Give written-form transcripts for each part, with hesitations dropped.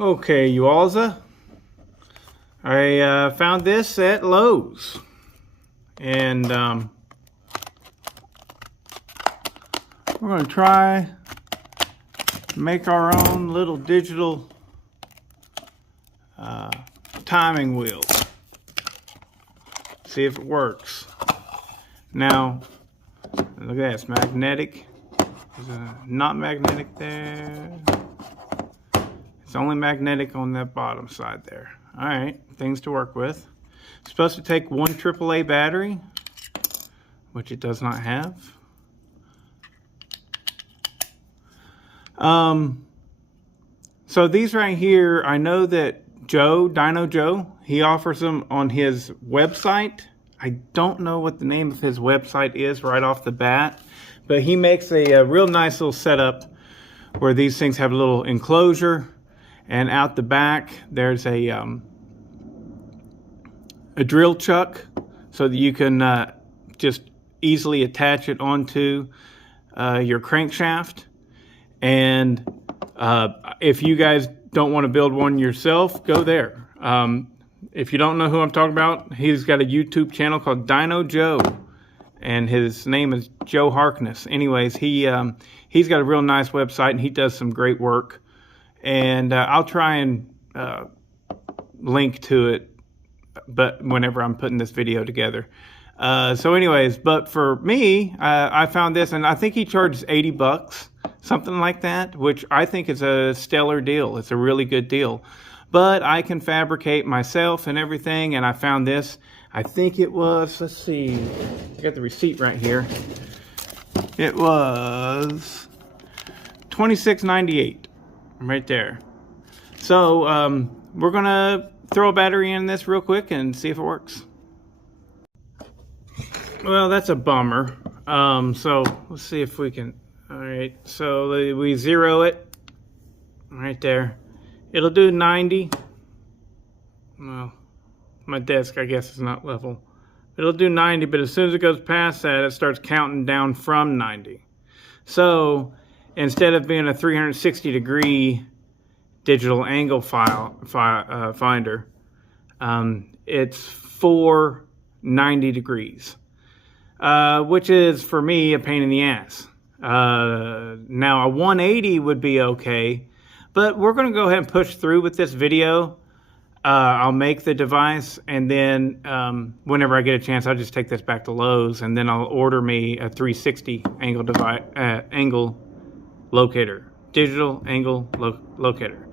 Okay, you allsa. I found this at Lowe's, and we're going to try make our own little digital timing wheel. See if it works. Now, look at that, it's magnetic. Not magnetic there. It's only magnetic on that bottom side there. All right, things to work with. It's supposed to take one AAA battery, which it does not have. So these right here, I know that Dino Joe, he offers them on his website. I don't know what the name of his website is right off the bat, but he makes a real nice little setup where these things have a little enclosure, and out the back there's a drill chuck so that you can just easily attach it onto your crankshaft. And if you guys don't want to build one yourself, go there. If you don't know who I'm talking about, he's got a YouTube channel called Dino Joe, and his name is Joe Harkness. Anyways, he's got a real nice website, and he does some great work. And I'll try and link to it, but whenever I'm putting this video together. So anyways, but for me, I found this, and I think he charges 80 bucks, something like that, which I think is a stellar deal. It's a really good deal. But I can fabricate myself and everything, and I found this. I think it was, let's see, I got the receipt right here. It was $26.98 right there. So we're gonna throw a battery in this real quick and see if it works. Well, that's a bummer. So let's see if we can. All right, so we zero it right there. It'll do 90. Well, my desk, I guess, is not level. It'll do 90, but as soon as it goes past that, it starts counting down from 90. So instead of being a 360-degree digital angle finder, it's 490 degrees, which is, for me, a pain in the ass. Now, a 180 would be okay, but we're going to go ahead and push through with this video. I'll make the device, and then whenever I get a chance, I'll just take this back to Lowe's, and then I'll order me a 360 angle locator, digital angle locator.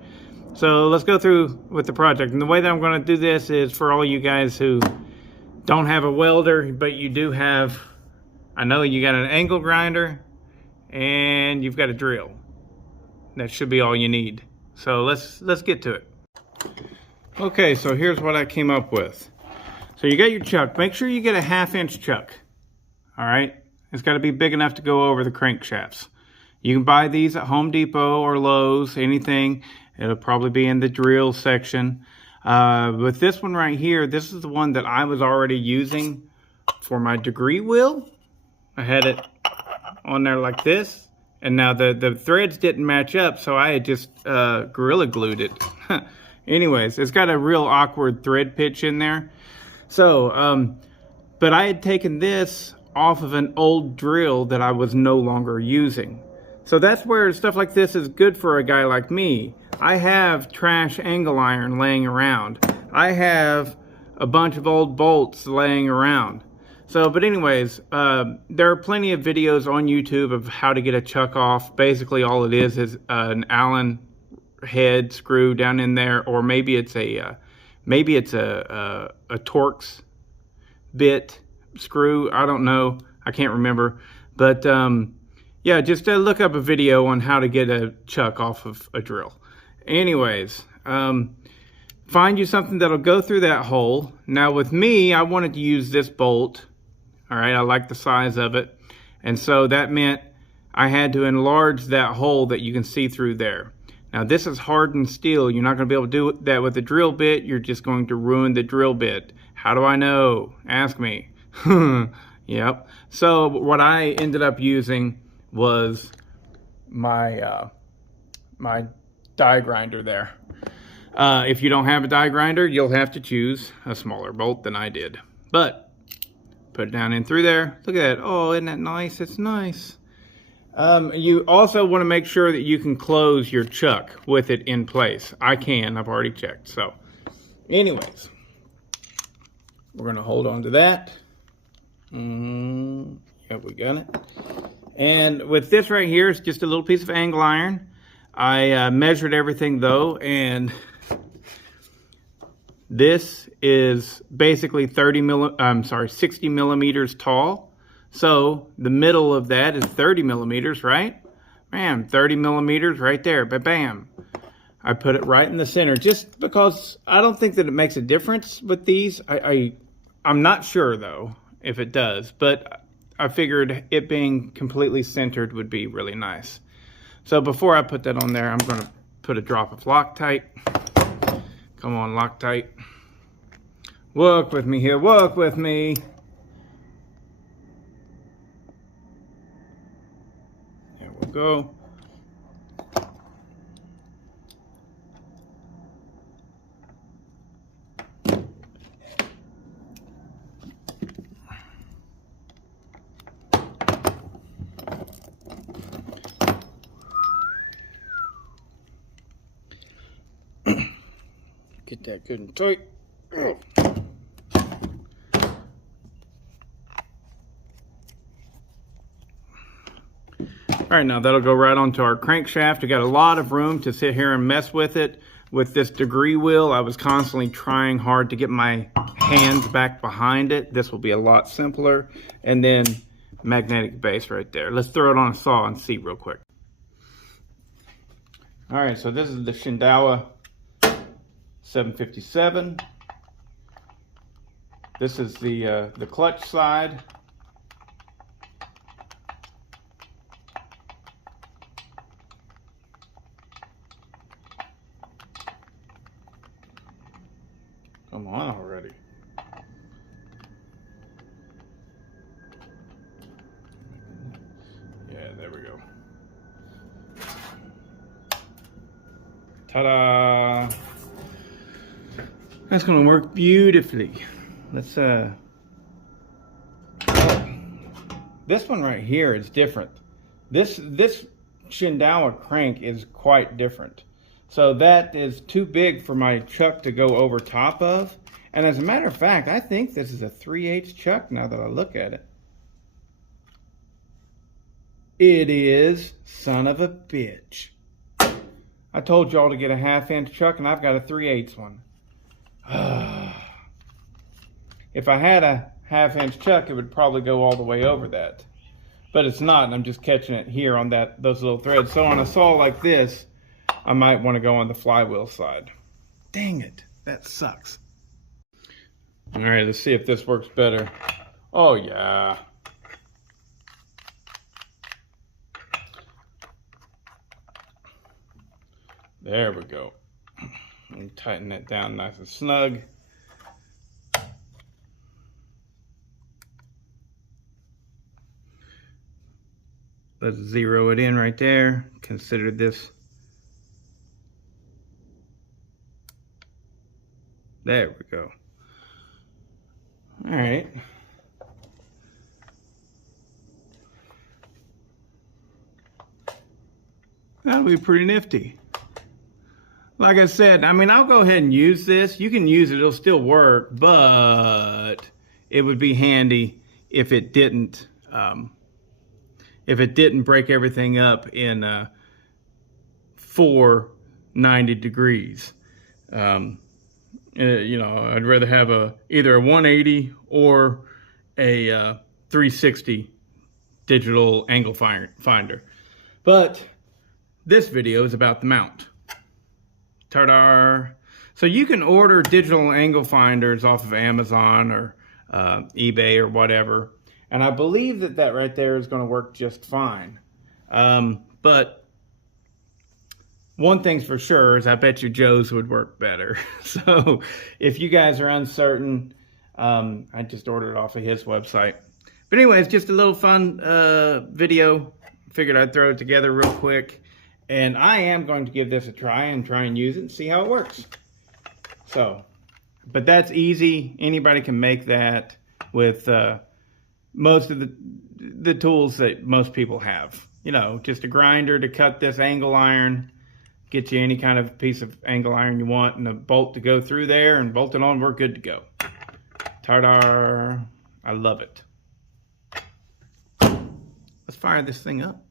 So let's go through with the project. And the way that I'm going to do this is for all you guys who don't have a welder, but you do have, I know you got an angle grinder, and you've got a drill. That should be all you need. So let's get to it. Okay, so here's what I came up with. So you got your chuck. Make sure you get a 1/2-inch chuck. All right, it's got to be big enough to go over the crankshafts. You can buy these at Home Depot or Lowe's, anything. It'll probably be in the drill section. With this one right here, this is the one that I was already using for my degree wheel. I had it on there like this, and now the threads didn't match up, so I had just Gorilla Glued it. Anyways, it's got a real awkward thread pitch in there. So, but I had taken this off of an old drill that I was no longer using. So that's where stuff like this is good for a guy like me. I have trash angle iron laying around. I have a bunch of old bolts laying around. So, but anyways, there are plenty of videos on YouTube of how to get a chuck off. Basically, all it is an Allen head screw down in there, or maybe it's a Torx bit screw. I don't know. I can't remember. But yeah, just look up a video on how to get a chuck off of a drill. Anyways, find you something that'll go through that hole. Now with me, I wanted to use this bolt. All right, I like the size of it. And so that meant I had to enlarge that hole that you can see through there. Now this is hardened steel. You're not going to be able to do that with a drill bit. You're just going to ruin the drill bit. How do I know? Ask me. Yep. So what I ended up using was my my die grinder there. If you don't have a die grinder, you'll have to choose a smaller bolt than I did. But put it down in through there. Look at that. Oh, isn't that nice? It's nice. You also want to make sure that you can close your chuck with it in place. I can. I've already checked. So, anyways, we're going to hold on to that. Yep, we got it. And with this right here, it's just a little piece of angle iron. I measured everything though, and this is basically 60 millimeters tall. So the middle of that is 30 millimeters, right? Bam, 30 millimeters right there, bam. I put it right in the center just because I don't think that it makes a difference with these. I'm not sure though if it does, but I figured it being completely centered would be really nice. So before I put that on there, I'm gonna put a drop of Loctite. Come on, Loctite. Work with me here, work with me. There we go. Get that good and tight. All right, now that'll go right onto our crankshaft. We got a lot of room to sit here and mess with it. With this degree wheel, I was constantly trying hard to get my hands back behind it. This will be a lot simpler. And then magnetic base right there. Let's throw it on a saw and see real quick. All right, so this is the Shindaiwa 757. This is the clutch side. Come on already. Yeah, there we go. Ta-da! That's gonna work beautifully. Let's this one right here is different. This Shindaiwa crank is quite different. So that is too big for my chuck to go over top of. And as a matter of fact, I think this is a 3/8 chuck now that I look at it. It is, son of a bitch. I told y'all to get a 1/2 inch chuck and I've got a 3/8 one. If I had a 1/2 inch chuck, it would probably go all the way over that. But it's not, and I'm just catching it here on those little threads. So on a saw like this, I might want to go on the flywheel side. Dang it, that sucks. All right, let's see if this works better. Oh yeah. There we go. And tighten that down nice and snug. Let's zero it in right there. Consider this. There we go. All right. That'll be pretty nifty. Like I said, I mean, I'll go ahead and use this. You can use it, it'll still work, but it would be handy if it didn't break everything up in 4 90 degrees. You know, I'd rather have either a 180 or a 360 digital angle finder. But this video is about the mount. Ta-da! So you can order digital angle finders off of Amazon or eBay or whatever. And I believe that right there is going to work just fine. But one thing's for sure is I bet you Joe's would work better. So if you guys are uncertain, I just ordered it off of his website. But anyways, just a little fun video. Figured I'd throw it together real quick. And I am going to give this a try and use it and see how it works. So, but that's easy. Anybody can make that with most of the tools that most people have. You know, just a grinder to cut this angle iron, get you any kind of piece of angle iron you want, and a bolt to go through there, and bolt it on, we're good to go. Ta-da! I love it. Let's fire this thing up.